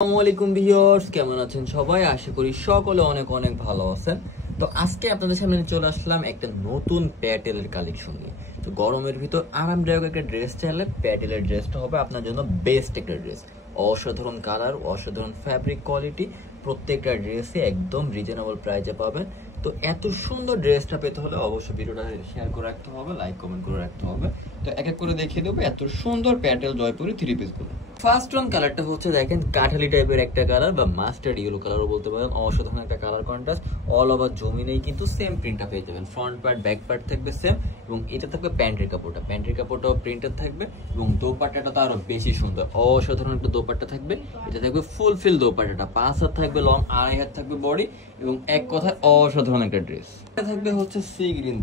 আসসালামু আলাইকুম ভিউয়ার্স, কেমন আছেন সবাই? আশা করি সকলে অনেক অনেক ভালো আছেন। তো আজকে আপনাদের সামনে চলে আসলাম একটা নতুন প্যাটেলের কালেকশন নিয়ে। তো গরমের ভিতর আরামদায়ক একটা ড্রেস চাইলে প্যাটেলের ড্রেসটা হবে আপনার জন্য বেস্ট একটা ড্রেস। অসাধারণ কালার, অসাধারণ ফ্যাব্রিক কোয়ালিটি, প্রত্যেকটা ড্রেসে একদম রিজনেবল প্রাইসে পাবেন। তো এত সুন্দর ড্রেসটা পেতে হলে অবশ্যই ভিডিওটা শেয়ার করে রাখতে হবে, লাইক কমেন্ট করে রাখতে হবে। তো এক এক করে দেখিয়ে দেবো এত সুন্দর প্যাটেল জয়পুরি থ্রি পিস গুলো। ফার্স্ট রং কালারটা হচ্ছে দেখেন কাঠালি টাইপের একটা কালার বা মাস্টার্ড ইয়েলো কালারও বলতে পারেন। অসাধারণ একটা কালার কন্ট্রাস্ট, অল ওভার জমিনেই কিন্তু সেম প্রিন্টটা পেয়ে যাবেন। ফ্রন্ট পার্ট ব্যাক পার্ট থাকবে সেম, এবং এটা থাকবে প্যান্টের কাপড়টাও প্রিন্টেড থাকবে, এবং দোপাট্টাটা তো আরো বেশি সুন্দর, অসাধারণ একটা দোপাট্টা থাকবে। এটা থাকবে ফুল ফিল দোপাট্টাটা, 5 হাত থাকবে লং, 2.5 হাত থাকবে বডি, এবং এক কথায় অসাধারণ একটা ড্রেস। এটা থাকবে হচ্ছে সি গ্রিন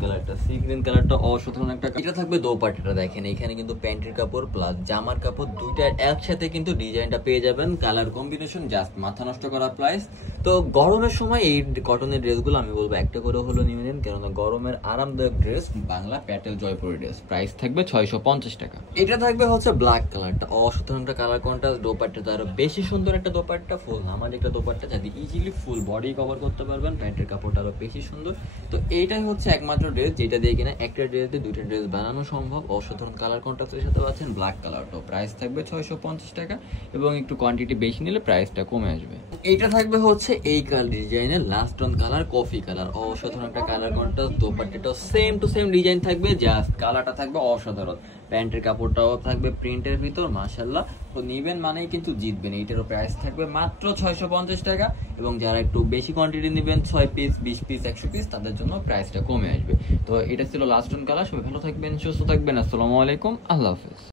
কালারটা অসাধারণ একটা। এটা থাকবে দোপাট্টাটা, দেখেন এখানে কিন্তু প্যান্টের কাপড় প্লাস জামার কাপড় দুইটা একসাথে কিন্তু ডিজাইনটা পেয়ে যাবেন। কালার কম্বিনেশন জাস্ট মাথা নষ্ট করা প্রাইস। তো গরমের সময় এই কটনের ড্রেসগুলো আমি বলবো একটা করে হলো নিয়ে নেন, কেননা গরমের আরামদায়ক dress Bangla Patel Jaipuri dress. Price থাকবে 650 টাকা। এটা থাকবে হচ্ছে ব্ল্যাক কালারটা, অসাধারণ একটা কালার কন্ট্রাস্ট, দোপাট্টাটা আরো বেশি সুন্দর একটা দোপাট্টা, ফুল নামাজ একটা দোপাট্টা, যাতে ইজিলি ফুল বডি কভার করতে পারবেন। প্যান্টের কাপড়টা আরো বেশি সুন্দর। তো এইটাই হচ্ছে একমাত্র ড্রেস যেটা দিয়ে কিনা একটা ড্রেস দিয়ে দুইটা ড্রেস বানানো সম্ভব। অসাধারণ কালার কন্ট্রাস্টের সাথে পাচ্ছেন ব্ল্যাক কালারটা। প্রাইস থাকবে 650 টাকা, এবং একটু কোয়ান্টিটি বেশি নিলে প্রাইসটা কমে আসবে। এইটা থাকবে হচ্ছে এই কালার ডিজাইনের last on colour coffee colour, অসাধারণ একটা কালার কন্ট্রাস্ট। দোপাট্টাটাও সেম টু সেম ডিজাইন থাকবে, জাস্ট কালারটা থাকবে অসাধারণ। প্যান্টের কাপড়টাও থাকবে প্রিন্টের ভিতর, মাশাআল্লাহ। তো নিবেন মানেই কিন্তু জিতবেন। এইটারও প্রাইস থাকবে মাত্র 650 টাকা, এবং যারা একটু বেশি কোয়ান্টিটি নেবেন 6 পিস 20 পিস 100 পিস তাদের জন্য প্রাইসটা কমে আসবে। তো এটা ছিল লাস্ট অন কালার। সবাই ভালো থাকবেন, সুস্থ থাকবেন। আসসালামু আলাইকুম, আল্লাহ হাফেজ।